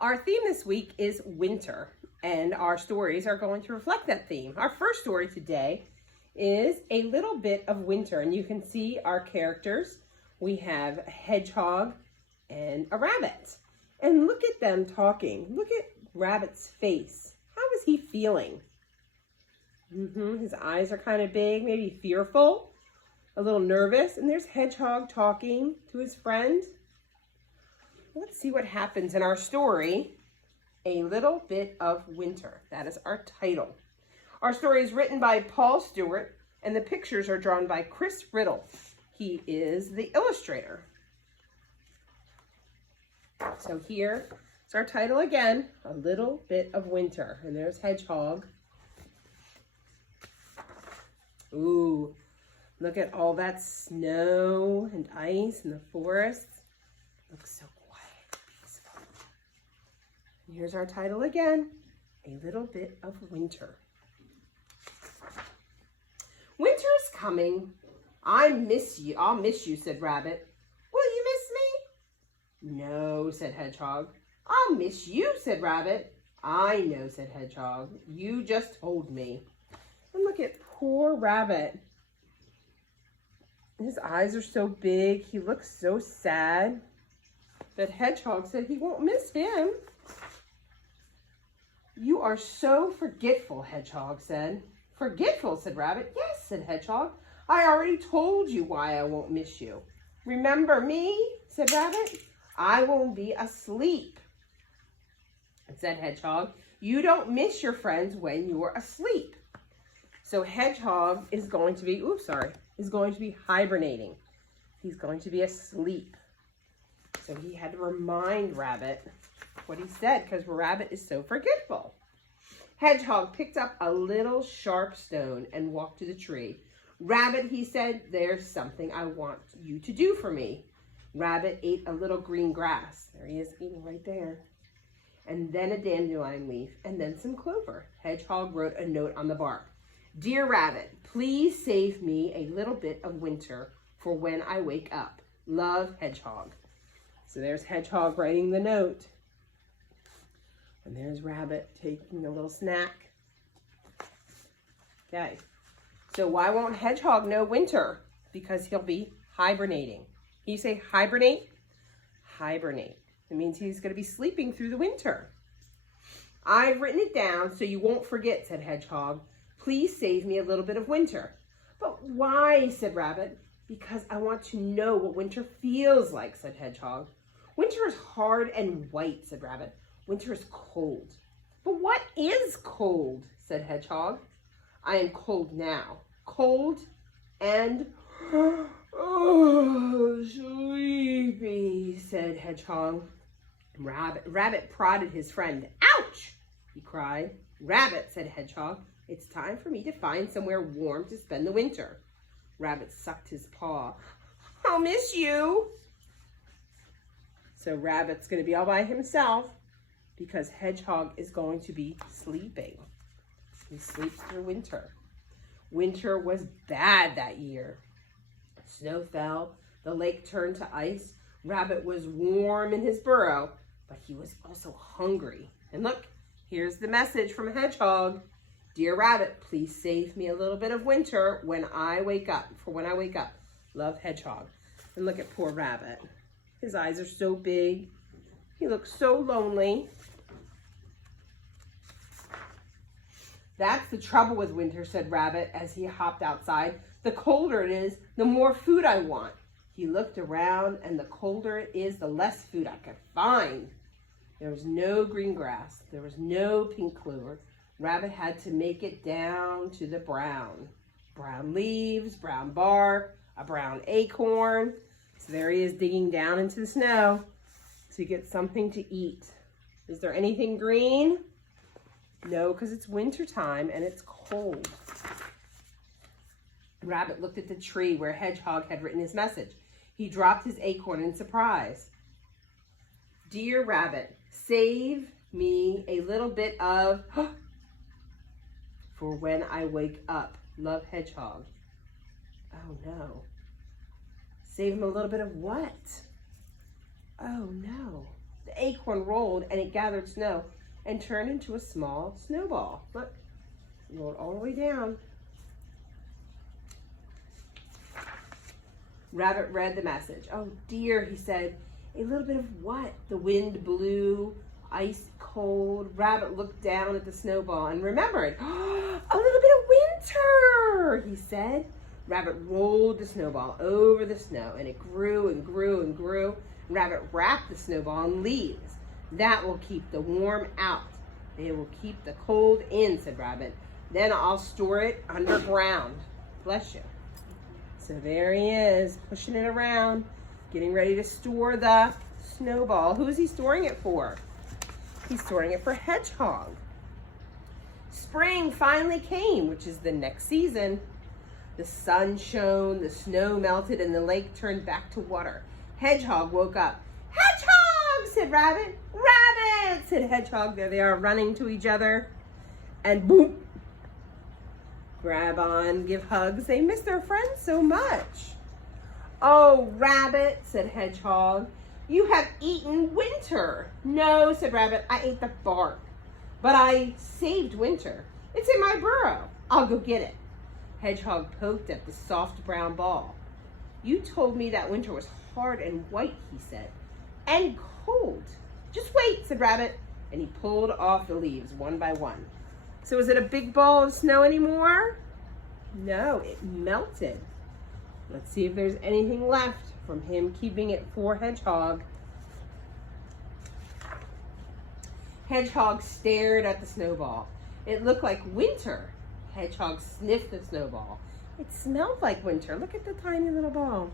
Our theme this week is winter, and our stories are going to reflect that theme. Our first story today is A Little Bit of Winter, and you can see our characters. We have a hedgehog and a rabbit. And look at them talking. Look at Rabbit's face. How is he feeling? His eyes are kind of big, maybe fearful, a little nervous. And there's Hedgehog talking to his friend. Let's see what happens in our story, A Little Bit of Winter. That is our title. Our story is written by Paul Stewart, and the pictures are drawn by Chris Riddle. He is the illustrator. So here's our title again, A Little Bit of Winter. And there's Hedgehog. Ooh, look at all that snow and ice in the forest. Looks so quiet, peaceful. And here's our title again, A Little Bit of Winter. Winter is coming. I'll miss you, said Rabbit. Will you miss me? No, said Hedgehog. I'll miss you, said Rabbit. I know, said Hedgehog. You just told me. And look at poor Rabbit. His eyes are so big. He looks so sad. But Hedgehog said he won't miss him. You are so forgetful, Hedgehog said. Forgetful, said Rabbit. Yes, said Hedgehog. I already told you why I won't miss you. Remember me, said Rabbit. I won't be asleep, said Hedgehog. You don't miss your friends when you're asleep. So Hedgehog is going to be, hibernating. He's going to be asleep. So he had to remind Rabbit what he said because Rabbit is so forgetful. Hedgehog picked up a little sharp stone and walked to the tree. Rabbit, he said, there's something I want you to do for me. Rabbit ate a little green grass. There he is eating right there. And then a dandelion leaf and then some clover. Hedgehog wrote a note on the bark. Dear Rabbit, please save me a little bit of winter for when I wake up. Love, Hedgehog. So there's Hedgehog writing the note. And there's Rabbit taking a little snack. Okay. So why won't Hedgehog know winter? Because he'll be hibernating. Can you say hibernate? Hibernate. It means he's going to be sleeping through the winter. I've written it down so you won't forget, said Hedgehog. Please save me a little bit of winter. But why, said Rabbit. Because I want to know what winter feels like, said Hedgehog. Winter is hard and white, said Rabbit. Winter is cold. But what is cold, said Hedgehog. I am cold now. Cold and sleepy, said Hedgehog. Rabbit prodded his friend. Ouch, he cried. Rabbit, said Hedgehog, it's time for me to find somewhere warm to spend the winter. Rabbit sucked his paw. I'll miss you. So Rabbit's going to be all by himself because Hedgehog is going to be sleeping. He sleeps through winter. Winter was bad that year. Snow fell, the lake turned to ice. Rabbit was warm in his burrow, but he was also hungry. And look, here's the message from Hedgehog. Dear Rabbit, please save me a little bit of winter when I wake up. Love, Hedgehog. And look at poor Rabbit. His eyes are so big. He looks so lonely. That's the trouble with winter, said Rabbit as he hopped outside. The colder it is, the more food I want. He looked around, and the colder it is, the less food I could find. There was no green grass. There was no pink clover. Rabbit had to make it down to the brown. Brown leaves, brown bark, a brown acorn. So there he is digging down into the snow to get something to eat. Is there anything green? No, because it's winter time and it's cold. Rabbit looked at the tree where Hedgehog had written his message. He dropped his acorn in surprise. Dear Rabbit, save me a little bit of for when I wake up. Love, Hedgehog. Oh no. Save him a little bit of what? Oh no. The acorn rolled and it gathered snow and turned into a small snowball. Look, rolled all the way down. Rabbit read the message. Oh dear, he said. A little bit of what? The wind blew, ice cold. Rabbit looked down at the snowball and remembered. Oh, a little bit of winter, he said. Rabbit rolled the snowball over the snow and it grew and grew and grew. Rabbit wrapped the snowball in leaves. That will keep the warm out. It will keep the cold in, said Rabbit. Then I'll store it underground. Bless you. So there he is, pushing it around, getting ready to store the snowball. Who is he storing it for? He's storing it for Hedgehog. Spring finally came, which is the next season. The sun shone, the snow melted, and the lake turned back to water. Hedgehog woke up. Hedgehog, said Rabbit. Rabbit, said Hedgehog. There they are running to each other. And boom. Grab on, give hugs. They miss their friends so much. Oh, Rabbit, said Hedgehog. You have eaten winter. No, said Rabbit. I ate the bark. But I saved winter. It's in my burrow. I'll go get it. Hedgehog poked at the soft brown ball. You told me that winter was hard and white, he said, and cold. Just wait, said Rabbit, and he pulled off the leaves one by one. So is it a big ball of snow anymore? No, it melted. Let's see if there's anything left from him keeping it for Hedgehog. Hedgehog stared at the snowball. It looked like winter. Hedgehog sniffed the snowball. It smelled like winter. Look at the tiny little ball.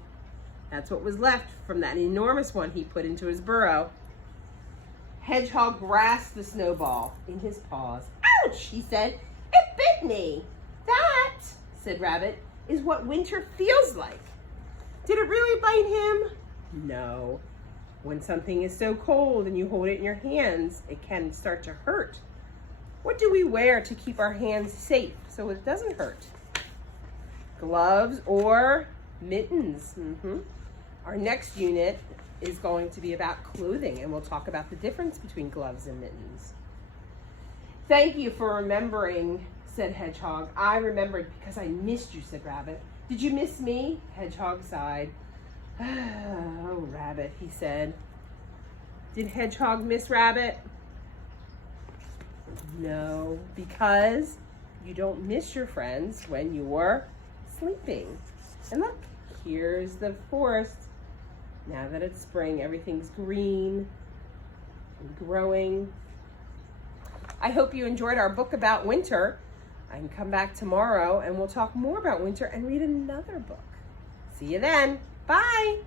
That's what was left from that enormous one he put into his burrow. Hedgehog grasped the snowball in his paws. Ouch, he said. It bit me. That, said Rabbit, is what winter feels like. Did it really bite him? No. When something is so cold and you hold it in your hands, it can start to hurt. What do we wear to keep our hands safe so it doesn't hurt? Gloves or mittens. Our next unit is going to be about clothing, and we'll talk about the difference between gloves and mittens. Thank you for remembering, said Hedgehog. I remembered because I missed you, said Rabbit. Did you miss me? Hedgehog sighed. Oh, Rabbit, he said. Did Hedgehog miss Rabbit? No, because you don't miss your friends when you're sleeping. And look, here's the forest. Now that it's spring, everything's green and growing. I hope you enjoyed our book about winter. I can come back tomorrow and we'll talk more about winter and read another book. See you then. Bye.